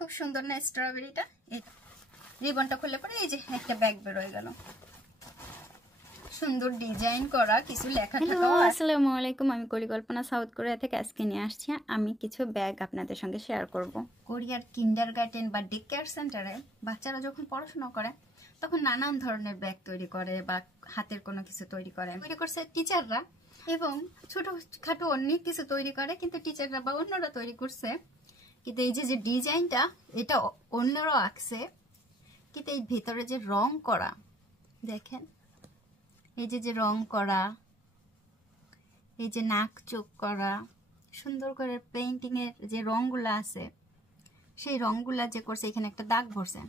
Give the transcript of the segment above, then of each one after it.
খুব সুন্দর না স্ট্রবেরিটা? এই রিবনটা খুললে পরে এই যে একটা ব্যাগ বের হয়ে গেল, সুন্দর ডিজাইন করা, কিছু লেখা থাকা। আসসালামু আলাইকুম, আমি পরিকল্পনা সাউথ কোরিয়া থেকে আজকে নিয়ে আসছি আমি কিছু ব্যাগ আপনাদের সঙ্গে শেয়ার করব। কোরিয়ার কিন্ডারগার্টেন বা ডে কেয়ার সেন্টারে বাচ্চারা যখন পড়াশোনা করে তখন নানান ধরনের ব্যাগ তৈরি করে বা হাতের কোনো কিছু তৈরি করছে টিচাররা, এবং ছোটখাটো অনেক কিছু তৈরি করে, কিন্তু টিচাররা বা অন্যরা তৈরি করছে। কিন্তু এই যে ডিজাইনটা এটা অন্যরাও আঁকছে, কিন্তু এই ভেতরে যে রং করা দেখেন, এই যে রং করা, এই যে নাক চোখ করা, সুন্দর করে পেইন্টিং এর যে রংগুলা আছে সেই রংগুলা যে করছে, এখানে একটা দাগ ভরছে,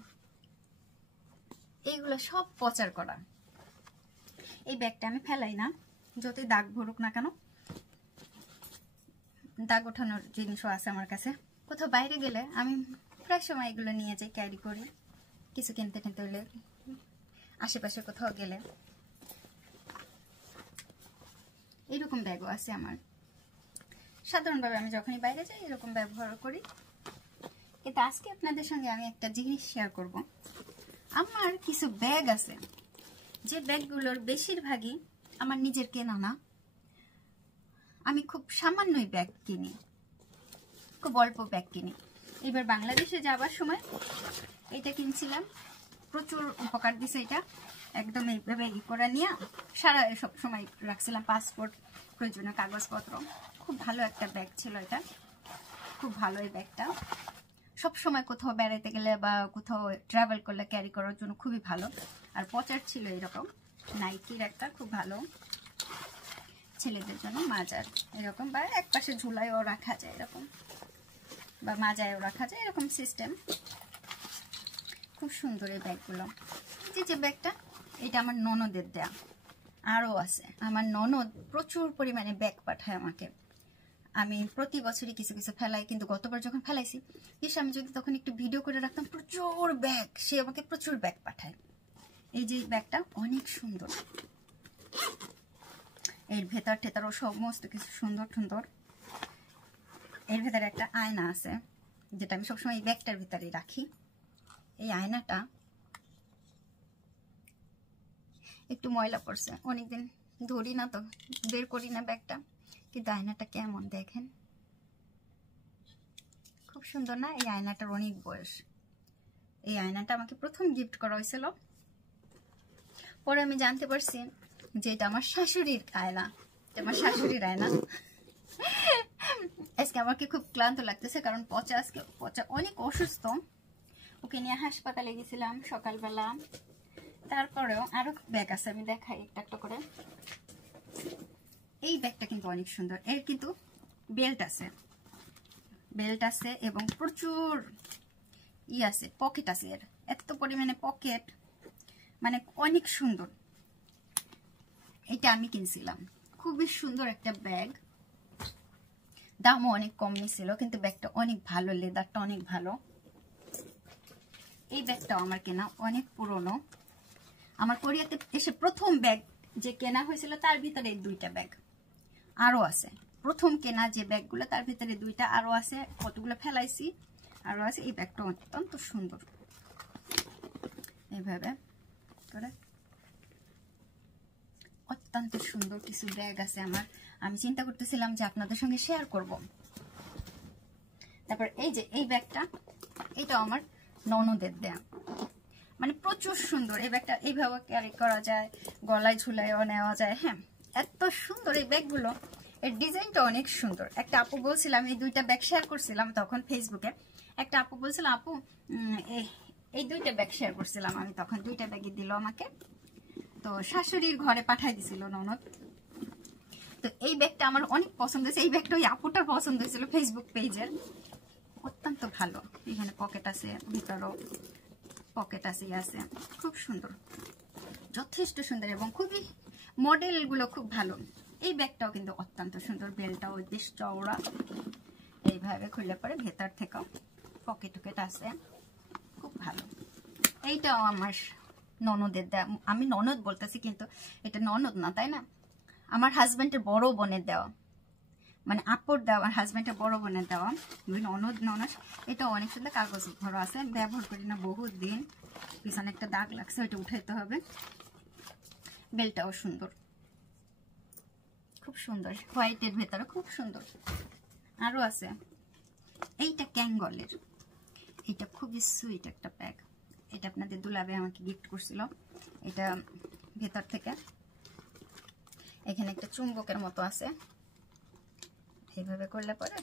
এইগুলো সব প্রচার করা। এই ব্যাগটা আমি ফেলাই না, যতই দাগ ভরুক না কেন, দাগ ওঠানোর জিনিসও আছে আমার কাছে। কোথাও বাইরে গেলে আমি প্রায় সময় এগুলো নিয়ে যাই, ক্যারি করি, কিছু কিনতে হলে, আশেপাশে কোথাও গেলে। এরকম ব্যাগও আছে আমার, সাধারণভাবে আমি যখনই বাইরে যাই এরকম ব্যবহার করি। কিন্তু আজকে আপনাদের সঙ্গে আমি একটা জিনিস শেয়ার করব। আমার কিছু ব্যাগ আছে যে ব্যাগগুলোর বেশিরভাগই আমার নিজের কেনা না, আমি খুব সামান্যই ব্যাগ কিনি, খুব অল্প ব্যাগ কিনি। এবার বাংলাদেশে যাবার সময় এটা কিনছিলাম, প্রচুর উপকার দিছে এটা, একদম এইভাবে করে নিয়ে সারা সব সময় রাখছিলাম, পাসপোর্ট, প্রয়োজনীয় কাগজপত্র। খুব ভালো একটা ব্যাগ ছিল এটা, খুব ভালো এই ব্যাগটা। সব সময় কোথাও বেড়াতে গেলে বা কোথাও ট্রাভেল করলে ক্যারি করার জন্য খুবই ভালো। আর পচার ছিল এরকম, নাইকির একটা খুব ভালো, ছেলেদের জন্য মাজার এরকম, বা এক পাশে ঝুলায়ও রাখা যায় এরকম, বা মাজায়ও রাখা যায় এরকম সিস্টেম। খুব সুন্দর এই ব্যাগগুলো। যে ব্যাগটা এটা আমার ননদের দেয়া, আরও আছে। আমার ননদ প্রচুর পরিমাণে ব্যাগ পাঠায় আমাকে, আমি প্রতি বছরই কিছু কিছু ফেলাই, কিন্তু গতবার যখন ফেলাইছি আমি যদি তখন একটু ভিডিও করে রাখতাম, প্রচুর ব্যাগ, সে আমাকে প্রচুর ব্যাগ পাঠায়। এই যে ব্যাগটা অনেক সুন্দর, এর ভেতর টেতরও সমস্ত কিছু সুন্দর সুন্দর। এর ভেতরে একটা আয়না আছে, যেটা আমি সবসময় এই ব্যাগটার ভিতরে রাখি। এই আয়নাটা একটু ময়লা পড়ছে, অনেকদিন ধরি না তো, বের করি না ব্যাগটা, কিন্তু আয়নাটা কেমন দেখেন, খুব সুন্দর না? এই আয়নাটার অনেক বয়স। এই আয়নাটা আমাকে প্রথম গিফট করা হয়েছিল, পরে আমি জানতে পারছি যে এটা আমার শাশুড়ির আয়না, আমার শাশুড়ির আয়না। আজকে আমাকে খুব ক্লান্ত লাগতেছে, কারণ পচা অনেক অসুস্থ, ওকে নিয়ে হাসপাতালে গেছিলাম সকালবেলা। তারপরেও আরো ব্যাগ আছে, আমি দেখাই একটা একটা করে। এই ব্যাগটা কিন্তু অনেক সুন্দর, এর কিন্তু বেল্ট আছে এবং প্রচুর আছে, পকেট আছে, এর এত পরিমাণে পকেট, মানে অনেক সুন্দর। এটা আমি কিনছিলাম, খুবই সুন্দর একটা ব্যাগ, দামও অনেক কম নিছিল, কিন্তু ব্যাগটা অনেক ভালো, লেদারটা অনেক ভালো। এই ব্যাগটাও আমার কেনা, অনেক পুরনো, আমার কোরিয়াতে এসে প্রথম ব্যাগ যে কেনা হয়েছিল তার ভিতরে এই দুইটা ব্যাগ আরো আছে। প্রথম কেনা যে ব্যাগগুলো তার ভিতরে দুইটা আরো আছে, কতগুলো ফেলাইছি আরো আছে। এই ব্যাগটা অত্যন্ত সুন্দর, এইভাবে করে অত্যন্ত সুন্দর কিছু ব্যাগ আছে আমার, আমি চিন্তা করতেছিলাম যে আপনাদের সঙ্গে শেয়ার করব। তারপর এই যে এই ব্যাগটা, এটা আমার ননদের দেয়া, মানে প্রচুর সুন্দর। এই ব্যাগটা এইভাবে ক্যারি করা যায়, গলায় ঝুলাইও নেওয়া যায়। হ্যাঁ, এত সুন্দর এই ব্যাগগুলো, এর ডিজাইনটা অনেক সুন্দর। একটা আপু বলছিলাম, এই দুইটা ব্যাগ শেয়ার করছিলাম তখন ফেসবুকে, একটা আপু বলছিল আপু এই দুইটা ব্যাগ শেয়ার করছিলাম আমি, তখন দুইটা ব্যাগই দিল আমাকে, তো শাশুড়ির ঘরে পাঠাই দিছিল ননদ। তো এই ব্যাগটা আমার অনেক পছন্দ হয়েছে, এই ব্যাগটা ওই আপুটার পছন্দ হয়েছিল ফেসবুক পেজের, অত্যন্ত ভালো। এখানে পকেট আছে, ভিতরও পকেট আছে, খুব সুন্দর, যথেষ্ট সুন্দর, এবং খুবই মডেলগুলো খুব ভালো। এই ব্যাগটাও কিন্তু অত্যন্ত সুন্দর, বেলটাও বেশ চওড়া, এইভাবে খুললে পরে ভেতর থেকেও পকেট টকেট আছে, খুব ভালো। এইটাও আমার ননদের দেওয়া, আমি ননদ বলতেছি কিন্তু এটা ননদ না, তাই না, আমার হাজবেন্ডের বড় বোনের দেওয়া, মানে আপুর দেওয়া, হাজব্যান্ডের বড় বোনের দেওয়া, বিভিন্ন অনদ ননস। এটাও অনেক সুন্দর, কাগজ ধরো আছে, ব্যবহার করি না বহুত দিন। পিছনে একটা দাগ লাগছে, ওইটা উঠাইতে হবে। বেলটাও সুন্দর, খুব সুন্দর, হোয়াইটের ভেতরে খুব সুন্দর। আরও আছে, এইটা ক্যাঙ্গলের, এটা খুবই সুইট একটা ব্যাগ। এটা আপনাদের দুলাবে আমাকে গিফট করছিল। এটা ভেতর থেকে এখানে একটা চুম্বকের মতো আছে, এইভাবে করলে পরে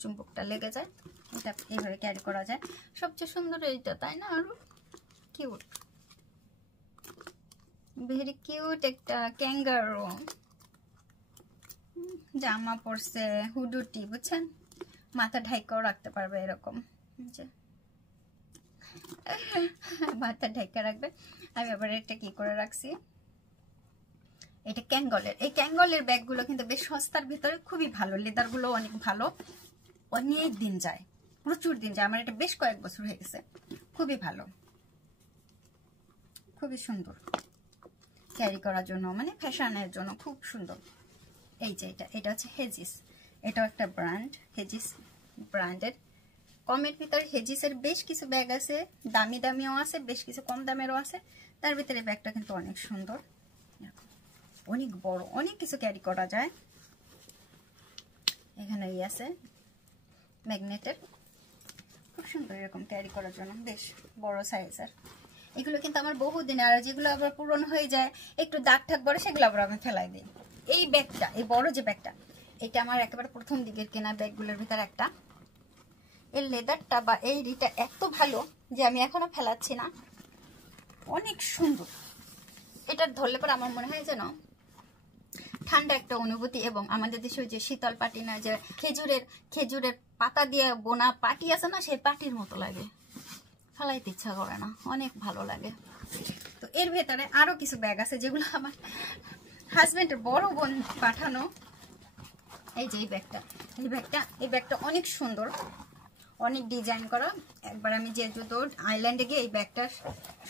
চুম্বকটা লেগে যায়, এটা এইভাবে ক্যারি করা যায়। সবচেয়ে সুন্দর এইটা, তাই না? আরো কিউট, ভেরি কিউট একটা ক্যাঙ্গারু। জামা পরছে, হুডুটি, বুঝছেন, মাথা ঢাইকাও রাখতে পারবে এরকম, মাথা ঢাইকা রাখবে। আমি আবার এটা কি করে রাখছি, এটা ক্যাঙ্গলের। এই ক্যাঙ্গলের ব্যাগগুলো কিন্তু বেশ সস্তার ভিতরে, খুবই ভালো, লেদারগুলো অনেক ভালো, অনেক দিন যায়, প্রচুর দিন যায়। আমার এটা বেশ কয়েক বছর হয়ে গেছে, খুবই ভালো, খুবই সুন্দর ক্যারি করার জন্য, মানে ফ্যাশনের জন্য খুব সুন্দর। এই যে এটা হচ্ছে হেজিস, এটাও একটা ব্র্যান্ড, হেজিস ব্র্যান্ডের। কমের ভিতরে হেজিসের বেশ কিছু ব্যাগ আছে, দামি দামিও আছে, বেশ কিছু কম দামেরও আছে। তার ভিতরে ব্যাগটা কিন্তু অনেক সুন্দর, অনেক বড়, অনেক কিছু ক্যারি করা যায়। এখানে এই আছে ম্যাগনেটের, খুব সুন্দর এরকম ক্যারি করার জন্য, বেশ বড় সাইজের। এগুলো কিন্তু আমার বহুদিন, আর যেগুলো আবার পুরনো হয়ে যায়, একটু দাগ ঠাক পড়ে, সেগুলো আবার আমি ফেলাই দিই। এই ব্যাগটা, এই বড় যে ব্যাগটা, এটা আমার একেবারে প্রথম দিকের কেনা ব্যাগগুলোর ভিতরে একটা। এর লেদারটা বা এই রিটা এত ভালো যে আমি এখনো ফেলাচ্ছি না, অনেক সুন্দর। এটা ধরলে পরে আমার মনে হয় যেন ঠান্ডা একটা অনুভূতি, এবং আমাদের দেশে যে শীতল পাটি না, যে খেজুরের পাতা দিয়ে বোনা পাটি আছে না, সেই পাটির মতো লাগে, ফেলাইতে ইচ্ছা করে না, অনেক ভালো লাগে। তো এর ভেতরে আরো কিছু ব্যাগ আছে যেগুলো আমার হাজবেন্ডের বড় বোন পাঠানো। এই যে এই ব্যাগটা অনেক সুন্দর, অনেক ডিজাইন করা। একবার আমি যেহেতু আইল্যান্ডে গিয়ে এই ব্যাগটা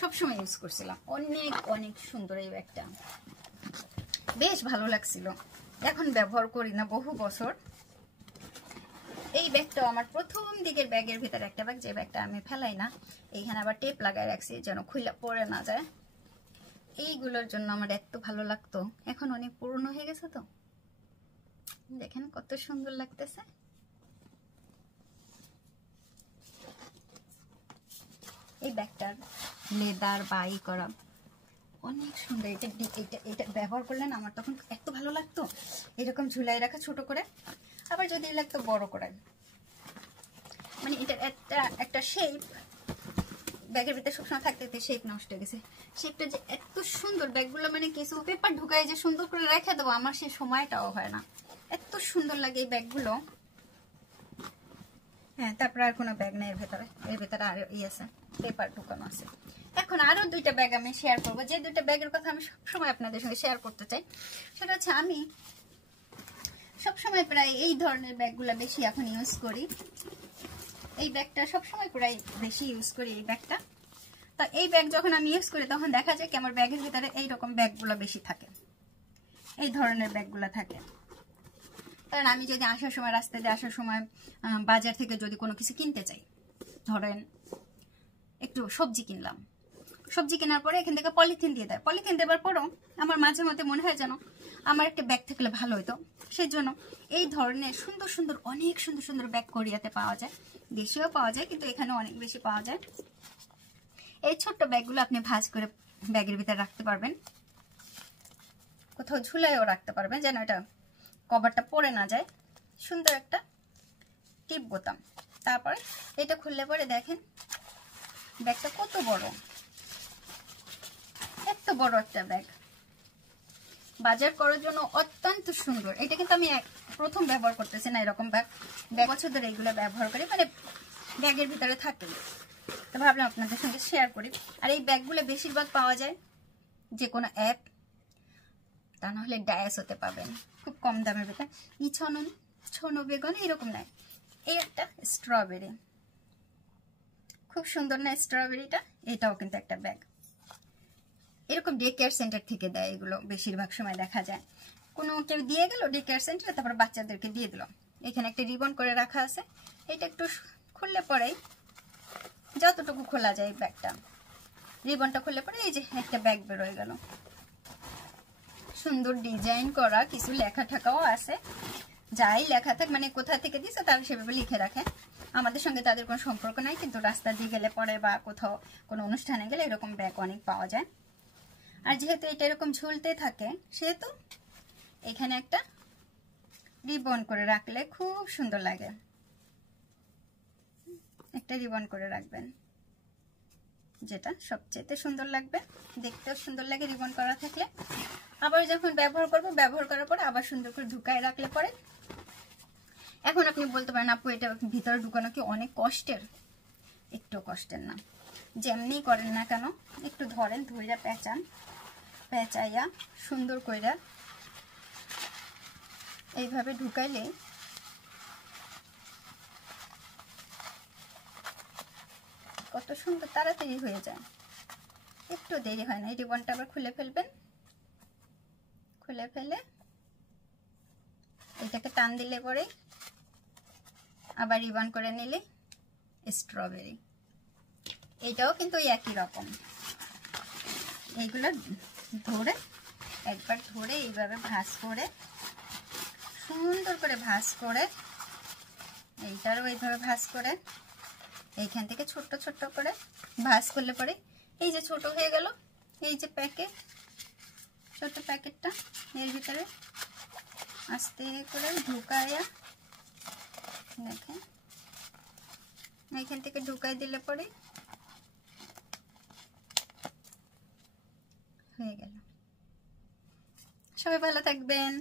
সবসময় ইউজ করছিলাম, অনেক অনেক সুন্দর। এই ব্যাগটা বেশ ভালো লাগছিল, এখন ব্যবহার করি না বহু বছর। এই ব্যাগটাও আমার প্রথম দিকের ব্যাগের ভিতরে একটা ব্যাগ, যে ব্যাগটা আমি ফেলাই না। এইখানে আবার টেপ লাগাই রাখছি যেন খুলে পড়ে না যায়। এইগুলোর জন্য আমার এত ভালো লাগতো, এখন অনেক পুরনো হয়ে গেছে। তো দেখেন কত সুন্দর লাগতেছে। এই ব্যাগটার লেদার বাই করা অনেক সুন্দর। এটা ব্যবহার করলেন আমার তখন এত ভালো লাগতো, এরকম ঝুলাই রাখা ছোট করে, আবার যদি লাগতো বড় করে, মানে এটা একটা শেপ ব্যাগের ভিতরে সবসময় থাকতে শেপ নষ্ট হয়ে গেছে। শেপটা যে এত সুন্দর, ব্যাগগুলো মানে কিছু পেপার ঢুকাই যে সুন্দর করে রেখে দেবো, আমার সেই সময়টাও হয় না, এত সুন্দর লাগে এই ব্যাগগুলো। হ্যাঁ, তারপরে আর কোনো ব্যাগ নেই এর ভেতরে আর আছে, পেপার ঢুকানো আছে। এখন আরো দুইটা ব্যাগ আমি শেয়ার করবো, যে দুইটা ব্যাগের কথা আমি সবসময় আপনাদের সঙ্গে শেয়ার করতে চাই। সেটা হচ্ছে, আমি সবসময় প্রায় এই ধরনের ব্যাগগুলো বেশি এখন ইউজ করি। এই ব্যাগটা সবসময় প্রায় বেশি ইউজ করি, এই ব্যাগটা। তো এই ব্যাগ যখন আমি ইউজ করি তখন দেখা যায় কি আমার ব্যাগের ভিতরে এইরকম ব্যাগগুলো বেশি থাকে, এই ধরনের ব্যাগগুলো থাকে। কারণ আমি যদি আসার সময়, রাস্তা দিয়ে আসার সময় বাজার থেকে যদি কোনো কিছু কিনতে চাই, ধরেন একটু সবজি কিনলাম, সবজি কেনার পরে এখান থেকে পলিথিন দিয়ে দেয়, পলিথিন দেওয়ার পরও আমার মাঝে মধ্যে মনে হয় যেন আমার একটা ব্যাগ থাকলে ভালো হতো। সেই জন্য এই ধরনের সুন্দর সুন্দর, অনেক সুন্দর সুন্দর ব্যাগ কোরিয়াতে পাওয়া যায়, দেশেও পাওয়া যায়, কিন্তু এখানে অনেক বেশি পাওয়া যায়। এই ছোট্ট ব্যাগগুলো আপনি ভাঁজ করে ব্যাগের ভিতরে রাখতে পারবেন, কোথাও ঝুলাইও রাখতে পারবেন যেন এটা কভারটা পড়ে না যায়। সুন্দর একটা টিপ বোতাম। তারপরে এটা খুললে পরে দেখেন ব্যাগটা কত বড়, এত বড় একটা ব্যাগ, বাজার করার জন্য অত্যন্ত সুন্দর। এটা কিন্তু আমি প্রথম ব্যবহার করতেছি না এরকম ব্যাগ, বছর ধরে এগুলো ব্যবহার করি, মানে ব্যাগের ভিতরে থাকে। তো ভাবলাম আপনাদের সঙ্গে শেয়ার করি। আর এই ব্যাগগুলো বেশিরভাগ পাওয়া যায় যে কোনো অ্যাপ, তা নাহলে ডায়াস হতে পাবেন খুব কম দামের ভিতরে। ছনো বেগুন এরকম নেয়। এই একটা স্ট্রবেরি, খুব সুন্দর না স্ট্রবেরিটা? এটাও কিন্তু একটা ব্যাগ, এরকম ডে কেয়ার সেন্টার থেকে দেয় এগুলো বেশিরভাগ সময় দেখা যায়। কোনো কেউ দিয়ে গেল ডে কেয়ার সেন্টারে, তারপর বাচ্চাদেরকে দিয়ে দিল। এখানে একটা রিবন করে রাখা আছে, এটা একটু খুললে পরেই যতটুকু খোলা যায় ব্যাগটা, রিবনটা খুললে পরে এই যে একটা ব্যাগ বেরোয় গেল। সুন্দর ডিজাইন করা, কিছু লেখা ঠাকাও আছে, যাই লেখা থাক মানে কোথা থেকে দিছে তারা সেভাবে লিখে রাখে। আমাদের সঙ্গে তাদের কোনো সম্পর্ক নাই, কিন্তু রাস্তা দিয়ে গেলে পরে বা কোথাও কোনো অনুষ্ঠানে গেলে এরকম ব্যাগ অনেক পাওয়া যায়। আর যেহেতু এটা এরকম ঝুলতে থাকে, সেহেতু এখানে একটা রিবন করে রাখলে খুব সুন্দর লাগে। একটা রিবন করে রাখবেন, যেটা সবচেয়ে সুন্দর লাগবে, দেখতেও সুন্দর লাগে রিবন করা থাকলে। আবার যখন ব্যবহার করবো, ব্যবহার করার পরে আবার সুন্দর করে ঢুকায় রাখলে পরে, এখন আপনি বলতে পারেন আপু এটা ভিতরে ঢুকানো কি অনেক কষ্টের? একটু কষ্টের না, যেমনি করেন না কেন একটু ধরেন, ধইরা পেঁচান, পেঁচাইয়া সুন্দর কইরা এইভাবে ঢুকাইলে কত সুন্দর তাড়াতাড়ি হয়ে যায়, একটু দেরি হয় না। এই রিবনটা আবার খুলে ফেলবেন, খুলে ফেলে এটাকে টান দিলে পরে আবার রিবন করে নিলে স্ট্রবেরি। এটাও কিন্তু একই রকম, এইগুলো ধরে একবার ধরে এইভাবে ভাঁজ করে সুন্দর করে ভাঁজ করে, এইটারও এইভাবে ভাঁজ করে এইখান থেকে ছোট্ট ছোট্ট করে ভাঁজ করলে পরে এই যে ছোট হয়ে গেল, এই যে প্যাকেট, ছোট প্যাকেটটা এর ভিতরে আস্তে করে ঢুকায়া দেখেন, এইখান থেকে ঢুকাই দিলে পরে হয়ে গেল। সবাই ভালো থাকবেন।